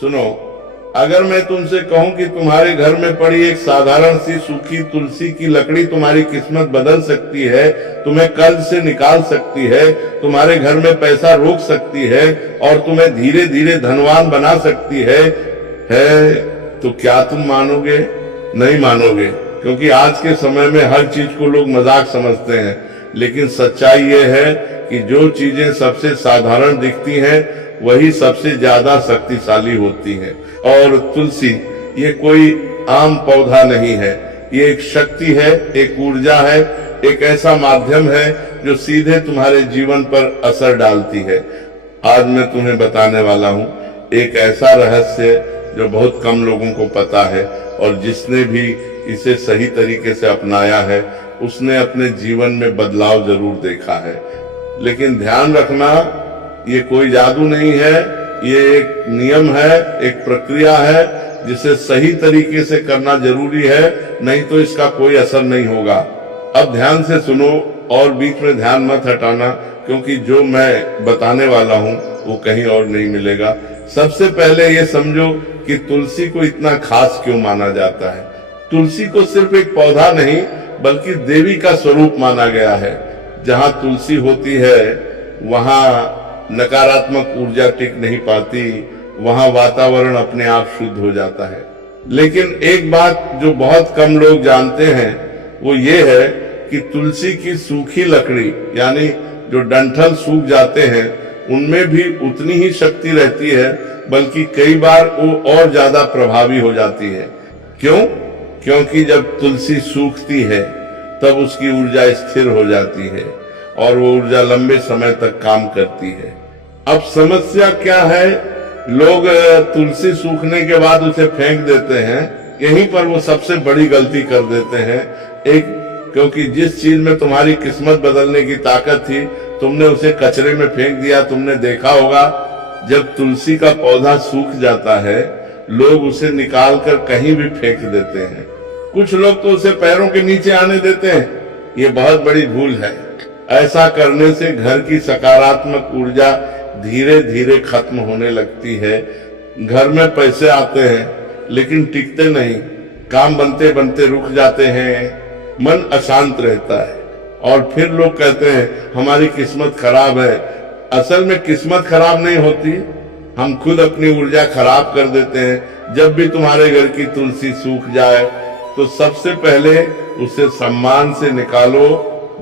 सुनो, अगर मैं तुमसे कहूं कि तुम्हारे घर में पड़ी एक साधारण सी सूखी तुलसी की लकड़ी तुम्हारी किस्मत बदल सकती है, तुम्हें कर्ज से निकाल सकती है, तुम्हारे घर में पैसा रोक सकती है और तुम्हें धीरे धीरे धनवान बना सकती है, तो क्या तुम मानोगे? नहीं मानोगे, क्योंकि आज के समय में हर चीज को लोग मजाक समझते हैं। लेकिन सच्चाई ये है कि जो चीजें सबसे साधारण दिखती हैं वही सबसे ज्यादा शक्तिशाली होती हैं। और तुलसी ये कोई आम पौधा नहीं है, ये एक शक्ति है, एक ऊर्जा है, एक ऐसा माध्यम है जो सीधे तुम्हारे जीवन पर असर डालती है। आज मैं तुम्हें बताने वाला हूँ एक ऐसा रहस्य जो बहुत कम लोगों को पता है, और जिसने भी इसे सही तरीके से अपनाया है उसने अपने जीवन में बदलाव जरूर देखा है। लेकिन ध्यान रखना, ये कोई जादू नहीं है, ये एक नियम है, एक प्रक्रिया है जिसे सही तरीके से करना जरूरी है, नहीं तो इसका कोई असर नहीं होगा। अब ध्यान से सुनो और बीच में ध्यान मत हटाना, क्योंकि जो मैं बताने वाला हूँ वो कहीं और नहीं मिलेगा। सबसे पहले ये समझो कि तुलसी को इतना खास क्यों माना जाता है। तुलसी को सिर्फ एक पौधा नहीं बल्कि देवी का स्वरूप माना गया है। जहाँ तुलसी होती है वहाँ नकारात्मक ऊर्जा टिक नहीं पाती, वहाँ वातावरण अपने आप शुद्ध हो जाता है। लेकिन एक बात जो बहुत कम लोग जानते हैं वो ये है कि तुलसी की सूखी लकड़ी यानी जो डंठल सूख जाते हैं उनमें भी उतनी ही शक्ति रहती है, बल्कि कई बार वो और ज्यादा प्रभावी हो जाती है। क्यों? क्योंकि जब तुलसी सूखती है तब उसकी ऊर्जा स्थिर हो जाती है और वो ऊर्जा लंबे समय तक काम करती है। अब समस्या क्या है, लोग तुलसी सूखने के बाद उसे फेंक देते हैं। यहीं पर वो सबसे बड़ी गलती कर देते हैं। एक, क्योंकि जिस चीज में तुम्हारी किस्मत बदलने की ताकत थी तुमने उसे कचरे में फेंक दिया। तुमने देखा होगा जब तुलसी का पौधा सूख जाता है लोग उसे निकालकर कहीं भी फेंक देते हैं। कुछ लोग तो उसे पैरों के नीचे आने देते हैं। ये बहुत बड़ी भूल है। ऐसा करने से घर की सकारात्मक ऊर्जा धीरे धीरे खत्म होने लगती है। घर में पैसे आते हैं लेकिन टिकते नहीं, काम बनते बनते रुक जाते हैं, मन अशांत रहता है और फिर लोग कहते हैं हमारी किस्मत खराब है। असल में किस्मत खराब नहीं होती, हम खुद अपनी ऊर्जा खराब कर देते हैं। जब भी तुम्हारे घर की तुलसी सूख जाए तो सबसे पहले उसे सम्मान से निकालो।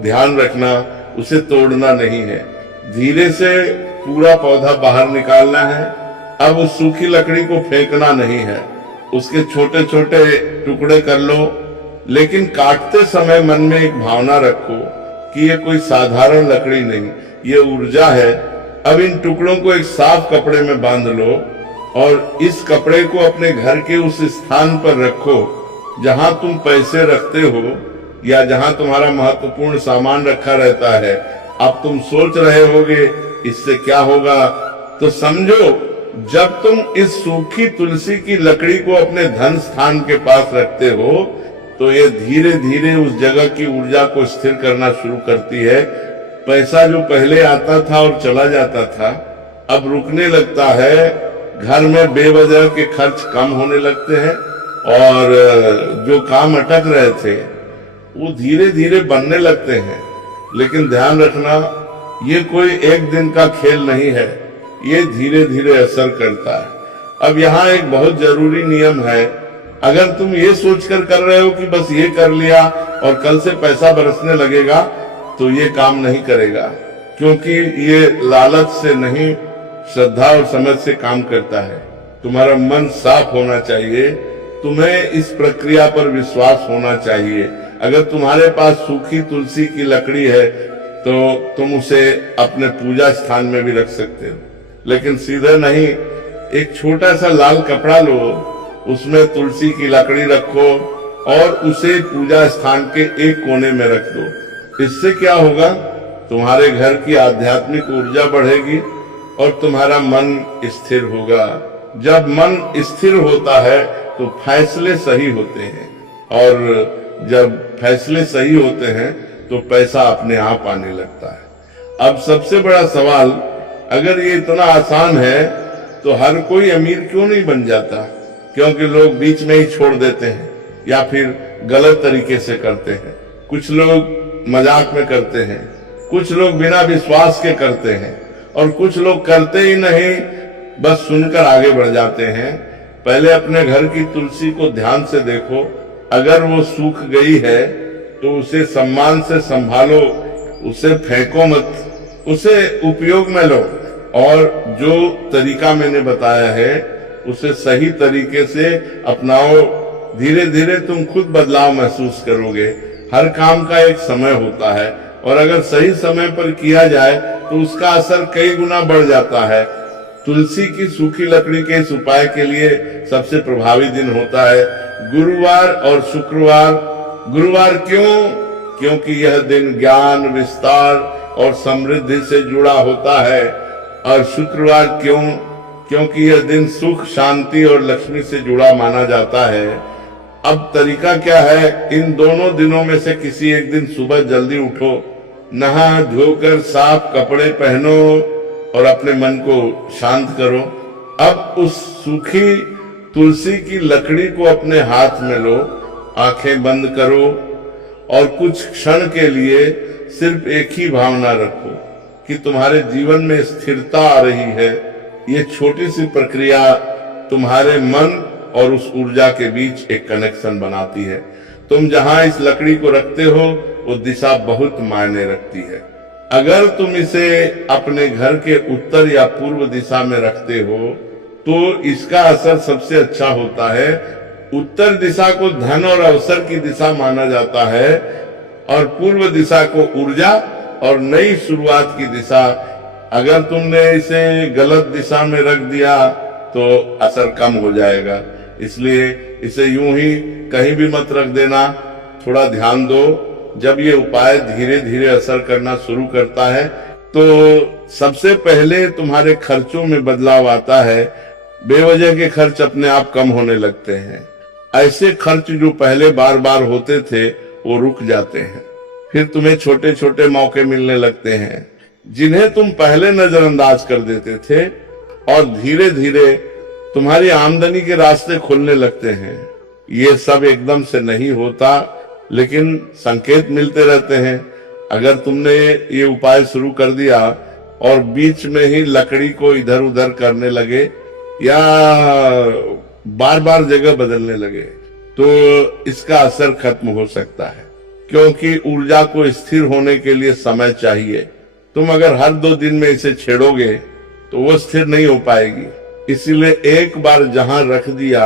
ध्यान रखना, उसे तोड़ना नहीं है, धीरे से पूरा पौधा बाहर निकालना है। अब उस सूखी लकड़ी को फेंकना नहीं है, उसके छोटे छोटे टुकड़े कर लो, लेकिन काटते समय मन में एक भावना रखो कि ये कोई साधारण लकड़ी नहीं, ये ऊर्जा है। अब इन टुकड़ों को एक साफ कपड़े में बांध लो और इस कपड़े को अपने घर के उस स्थान पर रखो जहां तुम पैसे रखते हो या जहां तुम्हारा महत्वपूर्ण सामान रखा रहता है। अब तुम सोच रहे होगे इससे क्या होगा, तो समझो जब तुम इस सूखी तुलसी की लकड़ी को अपने धन स्थान के पास रखते हो तो ये धीरे धीरे उस जगह की ऊर्जा को स्थिर करना शुरू करती है। पैसा जो पहले आता था और चला जाता था अब रुकने लगता है। घर में बेवजह के खर्च कम होने लगते हैं और जो काम अटक रहे थे वो धीरे धीरे बनने लगते हैं। लेकिन ध्यान रखना, ये कोई एक दिन का खेल नहीं है, ये धीरे धीरे असर करता है। अब यहाँ एक बहुत जरूरी नियम है। अगर तुम ये सोचकर कर रहे हो कि बस ये कर लिया और कल से पैसा बरसने लगेगा तो ये काम नहीं करेगा, क्योंकि ये लालच से नहीं श्रद्धा और समझ से काम करता है। तुम्हारा मन साफ होना चाहिए, तुम्हें इस प्रक्रिया पर विश्वास होना चाहिए। अगर तुम्हारे पास सूखी तुलसी की लकड़ी है तो तुम उसे अपने पूजा स्थान में भी रख सकते हो, लेकिन सीधे नहीं। एक छोटा सा लाल कपड़ा लो, उसमें तुलसी की लकड़ी रखो और उसे पूजा स्थान के एक कोने में रख दो। इससे क्या होगा, तुम्हारे घर की आध्यात्मिक ऊर्जा बढ़ेगी और तुम्हारा मन स्थिर होगा। जब मन स्थिर होता है तो फैसले सही होते हैं और जब फैसले सही होते हैं तो पैसा अपने आप आने लगता है। अब सबसे बड़ा सवाल, अगर ये इतना आसान है तो हर कोई अमीर क्यों नहीं बन जाता? क्योंकि लोग बीच में ही छोड़ देते हैं या फिर गलत तरीके से करते हैं। कुछ लोग मजाक में करते हैं, कुछ लोग बिना विश्वास के करते हैं, और कुछ लोग करते ही नहीं, बस सुनकर आगे बढ़ जाते हैं। पहले अपने घर की तुलसी को ध्यान से देखो, अगर वो सूख गई है तो उसे सम्मान से संभालो, उसे फेंको मत, उसे उपयोग में लो, और जो तरीका मैंने बताया है उसे सही तरीके से अपनाओ। धीरे धीरे तुम खुद बदलाव महसूस करोगे। हर काम का एक समय होता है, और अगर सही समय पर किया जाए तो उसका असर कई गुना बढ़ जाता है। तुलसी की सूखी लकड़ी के इस उपाय के लिए सबसे प्रभावी दिन होता है गुरुवार और शुक्रवार। गुरुवार क्यों? क्योंकि यह दिन ज्ञान, विस्तार और समृद्धि से जुड़ा होता है। और शुक्रवार क्यों? क्योंकि यह दिन सुख, शांति और लक्ष्मी से जुड़ा माना जाता है। अब तरीका क्या है? इन दोनों दिनों में से किसी एक दिन सुबह जल्दी उठो, नहा धोकर साफ कपड़े पहनो और अपने मन को शांत करो। अब उस सूखी तुलसी की लकड़ी को अपने हाथ में लो, आंखें बंद करो और कुछ क्षण के लिए सिर्फ एक ही भावना रखो कि तुम्हारे जीवन में स्थिरता आ रही है। ये छोटी सी प्रक्रिया तुम्हारे मन और उस ऊर्जा के बीच एक कनेक्शन बनाती है। तुम जहां इस लकड़ी को रखते हो वो दिशा बहुत मायने रखती है। अगर तुम इसे अपने घर के उत्तर या पूर्व दिशा में रखते हो तो इसका असर सबसे अच्छा होता है। उत्तर दिशा को धन और अवसर की दिशा माना जाता है, और पूर्व दिशा को ऊर्जा और नई शुरुआत की दिशा। अगर तुमने इसे गलत दिशा में रख दिया तो असर कम हो जाएगा। इसलिए इसे यूं ही कहीं भी मत रख देना, थोड़ा ध्यान दो। जब ये उपाय धीरे धीरे असर करना शुरू करता है तो सबसे पहले तुम्हारे खर्चों में बदलाव आता है। बेवजह के खर्च अपने आप कम होने लगते हैं। ऐसे खर्च जो पहले बार बार होते थे वो रुक जाते हैं। फिर तुम्हें छोटे छोटे मौके मिलने लगते हैं जिन्हें तुम पहले नजरअंदाज कर देते थे, और धीरे धीरे तुम्हारी आमदनी के रास्ते खुलने लगते हैं। ये सब एकदम से नहीं होता, लेकिन संकेत मिलते रहते हैं। अगर तुमने ये उपाय शुरू कर दिया और बीच में ही लकड़ी को इधर उधर करने लगे या बार बार जगह बदलने लगे तो इसका असर खत्म हो सकता है, क्योंकि ऊर्जा को स्थिर होने के लिए समय चाहिए। तुम अगर हर 2 दिन में इसे छेड़ोगे तो वो स्थिर नहीं हो पाएगी। इसीलिए एक बार जहां रख दिया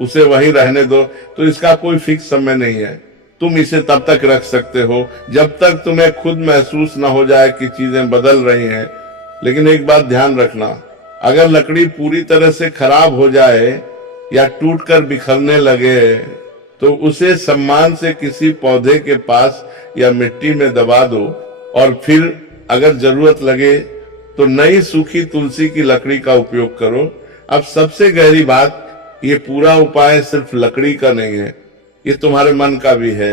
उसे वहीं रहने दो। तो इसका कोई फिक्स समय नहीं है। तुम इसे तब तक रख सकते हो जब तक तुम्हें खुद महसूस न हो जाए कि चीजें बदल रही हैं। लेकिन एक बात ध्यान रखना, अगर लकड़ी पूरी तरह से खराब हो जाए या टूटकर बिखरने लगे तो उसे सम्मान से किसी पौधे के पास या मिट्टी में दबा दो, और फिर अगर जरूरत लगे तो नई सूखी तुलसी की लकड़ी का उपयोग करो। अब सबसे गहरी बात, ये पूरा उपाय सिर्फ लकड़ी का नहीं है, ये तुम्हारे मन का भी है।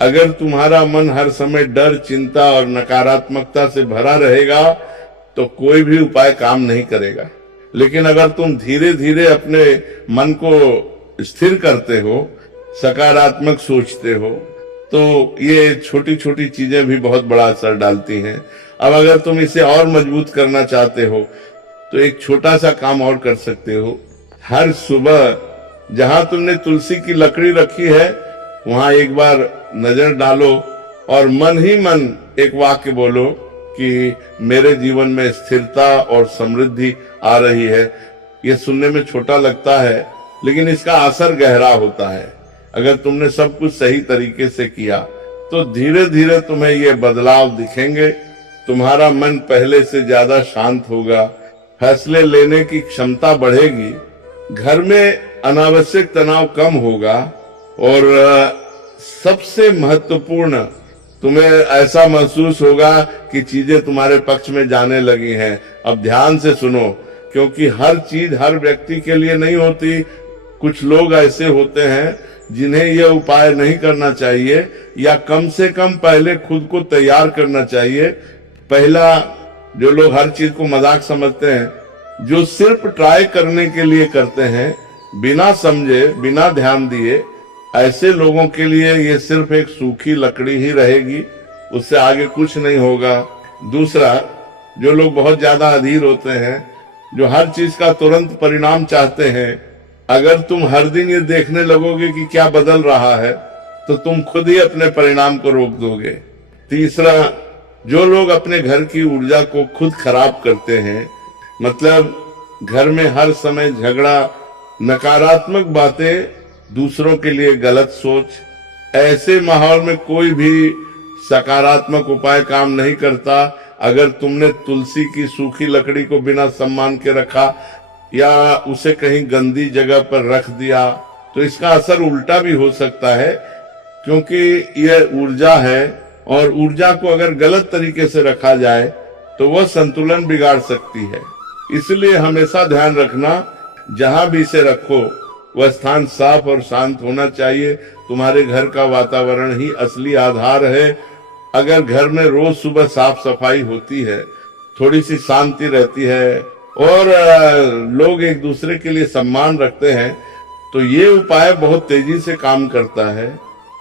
अगर तुम्हारा मन हर समय डर, चिंता और नकारात्मकता से भरा रहेगा तो कोई भी उपाय काम नहीं करेगा। लेकिन अगर तुम धीरे धीरे अपने मन को स्थिर करते हो, सकारात्मक सोचते हो, तो ये छोटी छोटी चीजें भी बहुत बड़ा असर डालती हैं। अब अगर तुम इसे और मजबूत करना चाहते हो तो एक छोटा सा काम और कर सकते हो। हर सुबह जहां तुमने तुलसी की लकड़ी रखी है वहां एक बार नजर डालो और मन ही मन एक वाक्य बोलो कि मेरे जीवन में स्थिरता और समृद्धि आ रही है। ये सुनने में छोटा लगता है, लेकिन इसका असर गहरा होता है। अगर तुमने सब कुछ सही तरीके से किया तो धीरे धीरे तुम्हें ये बदलाव दिखेंगे। तुम्हारा मन पहले से ज्यादा शांत होगा, फैसले लेने की क्षमता बढ़ेगी, घर में अनावश्यक तनाव कम होगा, और सबसे महत्वपूर्ण, तुम्हें ऐसा महसूस होगा कि चीजें तुम्हारे पक्ष में जाने लगी हैं। अब ध्यान से सुनो, क्योंकि हर चीज हर व्यक्ति के लिए नहीं होती। कुछ लोग ऐसे होते हैं जिन्हें यह उपाय नहीं करना चाहिए, या कम से कम पहले खुद को तैयार करना चाहिए। पहला, जो लोग हर चीज को मजाक समझते हैं, जो सिर्फ ट्राई करने के लिए करते हैं, बिना समझे, बिना ध्यान दिए, ऐसे लोगों के लिए ये सिर्फ एक सूखी लकड़ी ही रहेगी, उससे आगे कुछ नहीं होगा। दूसरा, जो लोग बहुत ज्यादा अधीर होते हैं, जो हर चीज का तुरंत परिणाम चाहते हैं, अगर तुम हर दिन ये देखने लगोगे कि क्या बदल रहा है, तो तुम खुद ही अपने परिणाम को रोक दोगे। तीसरा, जो लोग अपने घर की ऊर्जा को खुद खराब करते हैं, मतलब घर में हर समय झगड़ा, नकारात्मक बातें, दूसरों के लिए गलत सोच, ऐसे माहौल में कोई भी सकारात्मक उपाय काम नहीं करता। अगर तुमने तुलसी की सूखी लकड़ी को बिना सम्मान के रखा या उसे कहीं गंदी जगह पर रख दिया, तो इसका असर उल्टा भी हो सकता है, क्योंकि यह ऊर्जा है और ऊर्जा को अगर गलत तरीके से रखा जाए तो वह संतुलन बिगाड़ सकती है। इसलिए हमेशा ध्यान रखना, जहां भी इसे रखो वह स्थान साफ और शांत होना चाहिए। तुम्हारे घर का वातावरण ही असली आधार है। अगर घर में रोज सुबह साफ सफाई होती है, थोड़ी सी शांति रहती है और लोग एक दूसरे के लिए सम्मान रखते हैं, तो ये उपाय बहुत तेजी से काम करता है।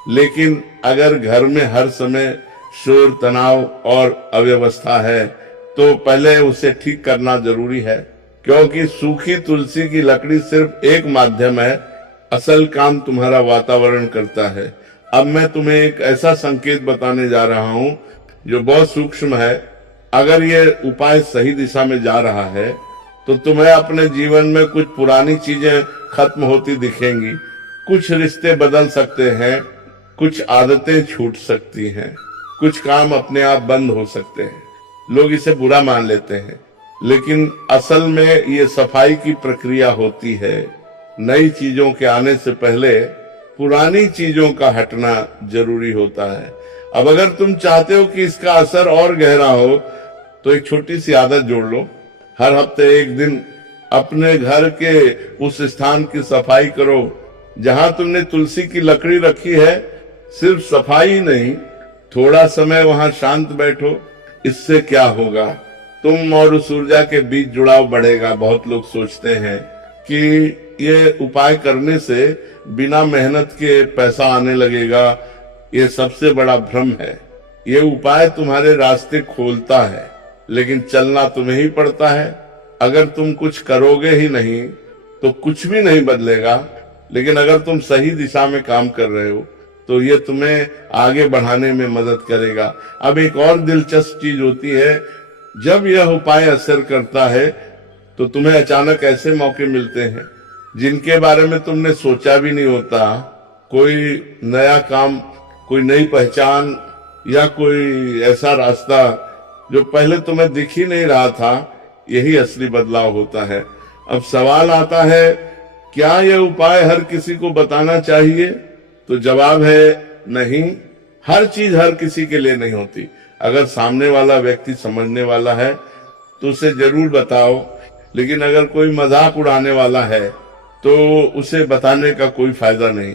लेकिन अगर घर में हर समय शोर, तनाव और अव्यवस्था है, तो पहले उसे ठीक करना जरूरी है, क्योंकि सूखी तुलसी की लकड़ी सिर्फ एक माध्यम है, असल काम तुम्हारा वातावरण करता है। अब मैं तुम्हें एक ऐसा संकेत बताने जा रहा हूं जो बहुत सूक्ष्म है। अगर ये उपाय सही दिशा में जा रहा है, तो तुम्हें अपने जीवन में कुछ पुरानी चीजें खत्म होती दिखेंगी, कुछ रिश्ते बदल सकते हैं, कुछ आदतें छूट सकती हैं, कुछ काम अपने आप बंद हो सकते हैं। लोग इसे बुरा मान लेते हैं, लेकिन असल में ये सफाई की प्रक्रिया होती है। नई चीजों के आने से पहले पुरानी चीजों का हटना जरूरी होता है। अब अगर तुम चाहते हो कि इसका असर और गहरा हो, तो एक छोटी सी आदत जोड़ लो। हर हफ्ते एक दिन अपने घर के उस स्थान की सफाई करो जहां तुमने तुलसी की लकड़ी रखी है। सिर्फ सफाई नहीं, थोड़ा समय वहां शांत बैठो। इससे क्या होगा, तुम और उस ऊर्जा के बीच जुड़ाव बढ़ेगा। बहुत लोग सोचते हैं कि ये उपाय करने से बिना मेहनत के पैसा आने लगेगा। ये सबसे बड़ा भ्रम है। ये उपाय तुम्हारे रास्ते खोलता है, लेकिन चलना तुम्हें ही पड़ता है। अगर तुम कुछ करोगे ही नहीं तो कुछ भी नहीं बदलेगा, लेकिन अगर तुम सही दिशा में काम कर रहे हो तो ये तुम्हें आगे बढ़ाने में मदद करेगा। अब एक और दिलचस्प चीज होती है, जब यह उपाय असर करता है तो तुम्हें अचानक ऐसे मौके मिलते हैं जिनके बारे में तुमने सोचा भी नहीं होता। कोई नया काम, कोई नई पहचान या कोई ऐसा रास्ता जो पहले तुम्हें दिख ही नहीं रहा था, यही असली बदलाव होता है। अब सवाल आता है, क्या यह उपाय हर किसी को बताना चाहिए? तो जवाब है नहीं। हर चीज हर किसी के लिए नहीं होती। अगर सामने वाला व्यक्ति समझने वाला है तो उसे जरूर बताओ, लेकिन अगर कोई मजाक उड़ाने वाला है तो उसे बताने का कोई फायदा नहीं,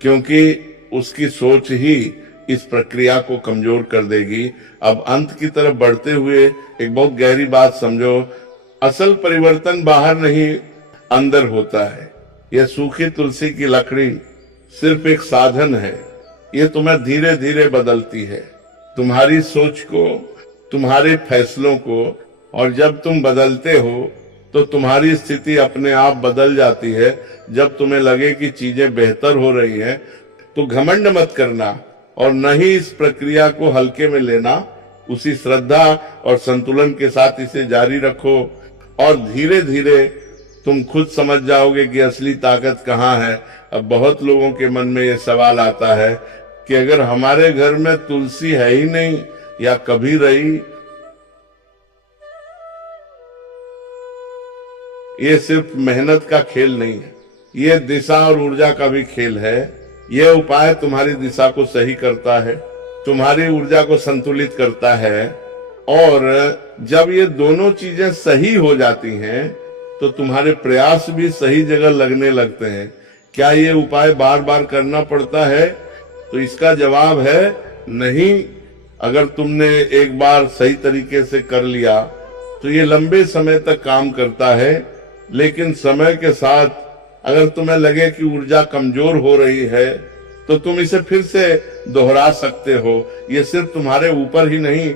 क्योंकि उसकी सोच ही इस प्रक्रिया को कमजोर कर देगी। अब अंत की तरफ बढ़ते हुए एक बहुत गहरी बात समझो, असल परिवर्तन बाहर नहीं अंदर होता है। यह सूखी तुलसी की लकड़ी सिर्फ एक साधन है। ये तुम्हें धीरे धीरे बदलती है, तुम्हारी सोच को, तुम्हारे फैसलों को, और जब तुम बदलते हो तो तुम्हारी स्थिति अपने आप बदल जाती है। जब तुम्हें लगे कि चीजें बेहतर हो रही हैं, तो घमंड मत करना और न ही इस प्रक्रिया को हल्के में लेना। उसी श्रद्धा और संतुलन के साथ इसे जारी रखो और धीरे धीरे तुम खुद समझ जाओगे कि असली ताकत कहाँ है। अब बहुत लोगों के मन में ये सवाल आता है कि अगर हमारे घर में तुलसी है ही नहीं या कभी रही, ये सिर्फ मेहनत का खेल नहीं है, ये दिशा और ऊर्जा का भी खेल है। ये उपाय तुम्हारी दिशा को सही करता है, तुम्हारी ऊर्जा को संतुलित करता है, और जब ये दोनों चीजें सही हो जाती हैं तो तुम्हारे प्रयास भी सही जगह लगने लगते हैं। क्या ये उपाय बार बार करना पड़ता है? तो इसका जवाब है नहीं। अगर तुमने एक बार सही तरीके से कर लिया तो ये लंबे समय तक काम करता है। लेकिन समय के साथ अगर तुम्हें लगे कि ऊर्जा कमजोर हो रही है तो तुम इसे फिर से दोहरा सकते हो। ये सिर्फ तुम्हारे ऊपर ही नहीं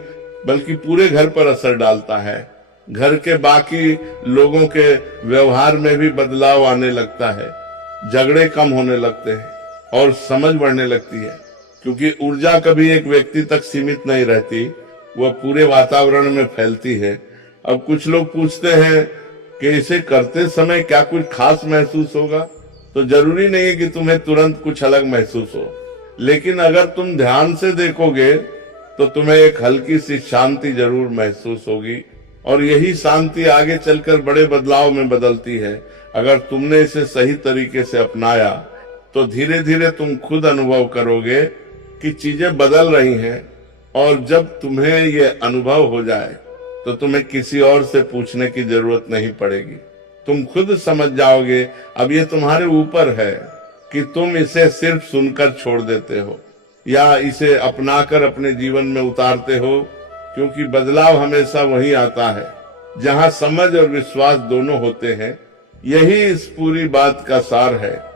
बल्कि पूरे घर पर असर डालता है। घर के बाकी लोगों के व्यवहार में भी बदलाव आने लगता है, झगड़े कम होने लगते हैं और समझ बढ़ने लगती है। क्योंकि ऊर्जा कभी एक व्यक्ति तक सीमित नहीं रहती, वह पूरे वातावरण में फैलती है। अब कुछ लोग पूछते हैं कि इसे करते समय क्या कुछ खास महसूस होगा? तो जरूरी नहीं है कि तुम्हें तुरंत कुछ अलग महसूस हो, लेकिन अगर तुम ध्यान से देखोगे तो तुम्हें एक हल्की सी शांति जरूर महसूस होगी और यही शांति आगे चलकर बड़े बदलाव में बदलती है। अगर तुमने इसे सही तरीके से अपनाया तो धीरे धीरे तुम खुद अनुभव करोगे कि चीजें बदल रही हैं। और जब तुम्हें ये अनुभव हो जाए तो तुम्हें किसी और से पूछने की जरूरत नहीं पड़ेगी, तुम खुद समझ जाओगे। अब ये तुम्हारे ऊपर है कि तुम इसे सिर्फ सुनकर छोड़ देते हो या इसे अपनाकर अपने जीवन में उतारते हो। क्योंकि बदलाव हमेशा वहीं आता है जहां समझ और विश्वास दोनों होते हैं। यही इस पूरी बात का सार है।